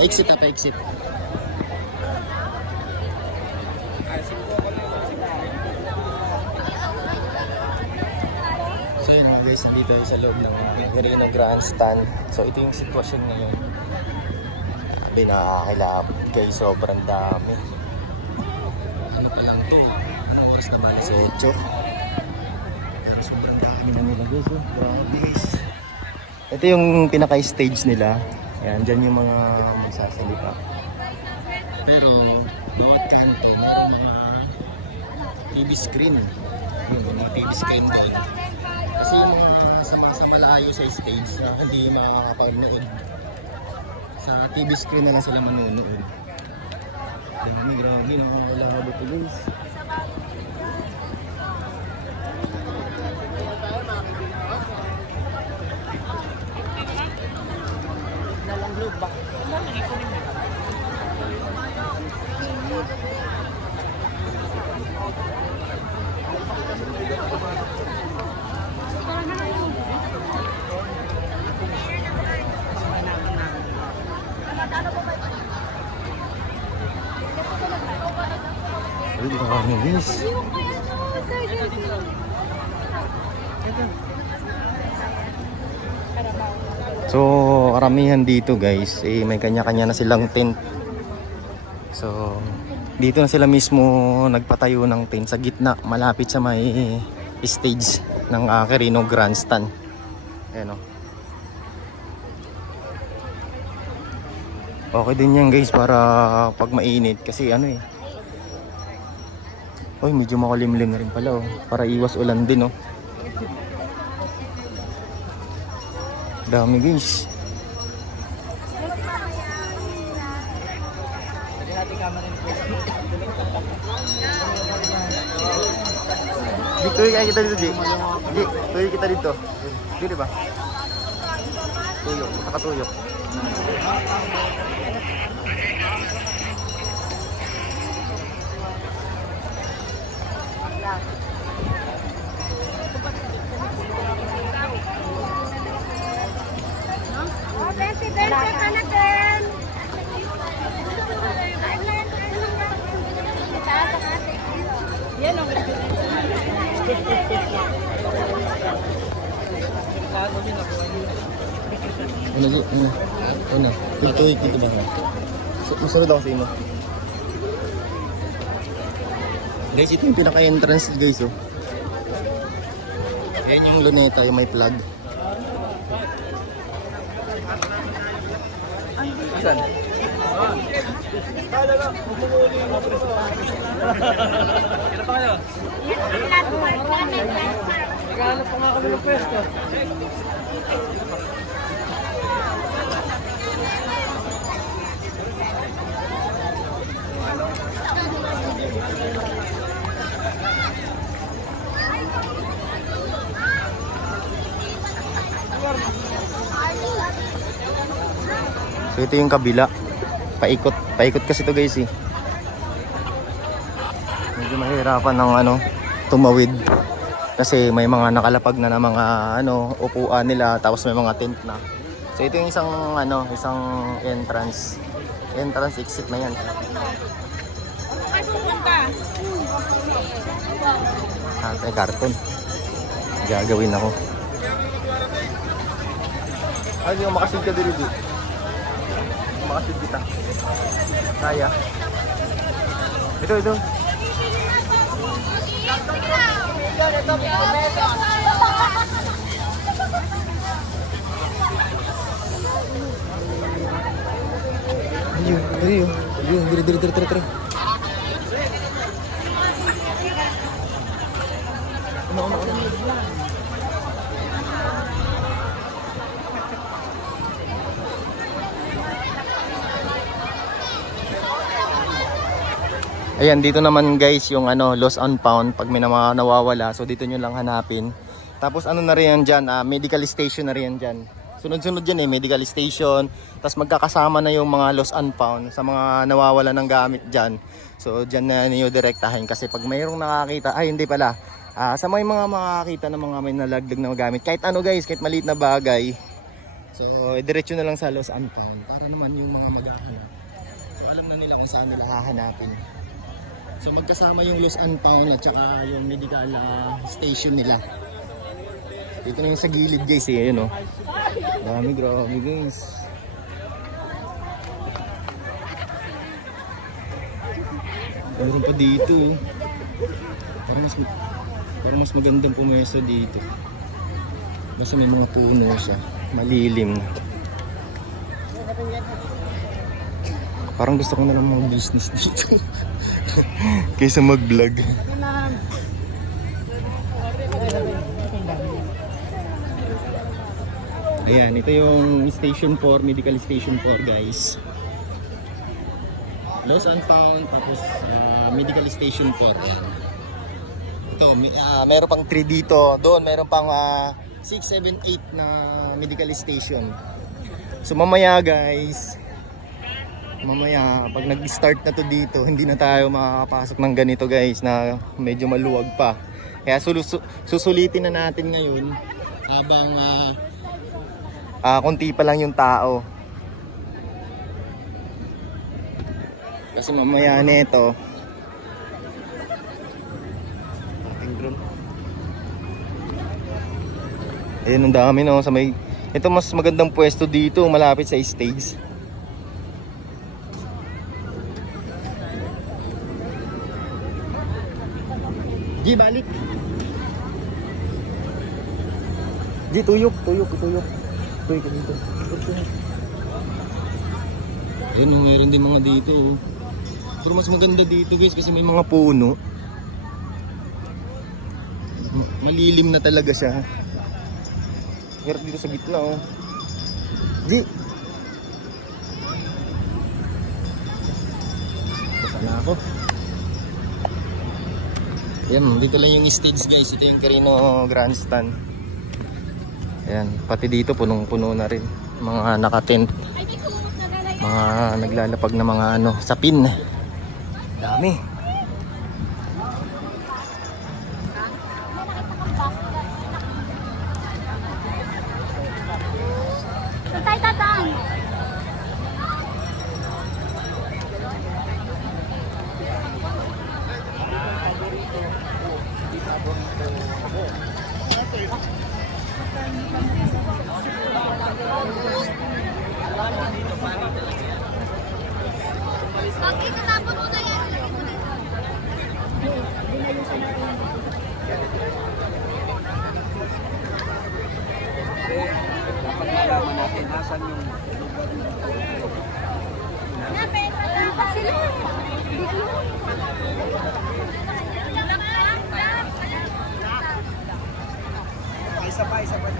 Paiksit ha, paiksit. So yun nga guys, dito sa loob ng Merino Grandstand. So ito yung sitwasyon ngayon. Grabe, nakakakilapit guys, sobrang dami. Ano pa lang to? Ang oras na ba? Alas 8. Pero sobrang dami na nila guys. Grabe guys. Ito yung pinaka-stage nila. Yan, dyan yung mga magsasalita. Pero bawat kanto may mga TV screen. Yung mga TV screen doon. Kasi yung mga sa malayo sa stage, hindi makakapanood. Sa TV screen na lang sila manonood. Dami, grabe, nakakalabo ito guys. Dalang globe ba? Ay, dami guys. So, karamihan dito guys, may kanya-kanya na silang tent. So, dito na sila mismo nagpatayo ng tent sa gitna, malapit sa may stage ng Merino Grandstand. Ayan o. Okay din yan guys para pag mainit kasi ano eh. Uy, medyo makulimlim na rin pala oh. Para iwas ulan din oh. Dami guys. Di, tuloy kaya kita dito, Di. Di, tuloy kita dito. Di ba? Tuyok, nakatuyok. President ka na din. Yan ang Ano? Dito ba? Masunod ako sa imo. Guys, ito yung pinaka-entrance guys oh. Yan yung luneta, yung may plug. Saan? Kailan pa kayo? Naghahanap pa nga kami ng pwesto. So ito yung kabila. Paikot kasi ito guys eh. Medyo mahirapan ng tumawid. Kasi may mga nakalapag na mga upuan nila, tapos may mga tent na. So ito yung isang entrance exit na yan. Ay, pupunta. May karton. Gagawin ako. Ay, hindi ko makasid ka dito. Makasid kita. Kaya. Ito. Ayun, diri. Ano. Ayan, dito naman guys yung lost and found pag may mga nawawala. So dito nyo lang hanapin. Tapos na rin yan dyan, medical station na rin yan dyan. Sunod-sunod dyan medical station. Tapos magkakasama na yung mga lost and found sa mga nawawala ng gamit dyan. So dyan na niyo direktahin kasi pag mayroong nakakita, hindi pala. Sa may mga makakita ng mga may nalaglag na gamit. Kahit guys, kahit maliit na bagay. So diretso na lang sa lost and found para naman yung mga maghahanap saan nila hahanapin. So magkasama yung Lost and Found at saka yung medical station nila. Dito na yung sa gilid guys eh, ayun oh. Dami, grabe guys. Meron pa dito oh. Parang mas magandang pumesa dito. Basta may mga puno siya, malilim. Parang gusto ko na lang mag-business dito kaysa mag-vlog. Ayan, ito yung Station 4, Medical Station 4 guys. Lost and Found, tapos Medical Station 4. Ayan. Ito, meron pang 3 dito. Doon, meron pang 6, 7, 8 na medical station. So mamaya guys, pag nag-start na to dito, hindi na tayo makakapasok ng ganito guys na medyo maluwag pa. Kaya susulitin na natin ngayon habang konti pa lang yung tao. Kasi mamaya nito ating drone. Ayun, ang dami no sa may. Ito mas magandang pwesto dito, malapit sa stage. Gi, balik. Gi, tuyok. Tuyok ka dito. Ayun, meron din mga dito. Oh. Pero mas maganda dito guys kasi may mga puno. Malilim na talaga siya. Meron dito sa gitna oh. Gi! Basta na ako. Ayan, dito lang yung stage guys. Ito yung Carino Grandstand. Ayan, pati dito punong-puno na rin. Mga naka-tent. Mga naglalapag na mga sapin. Dami. Tatang. Bakit natapon mo na yan? Dapat malaman natin nasan yung Dapat sila. isa pa.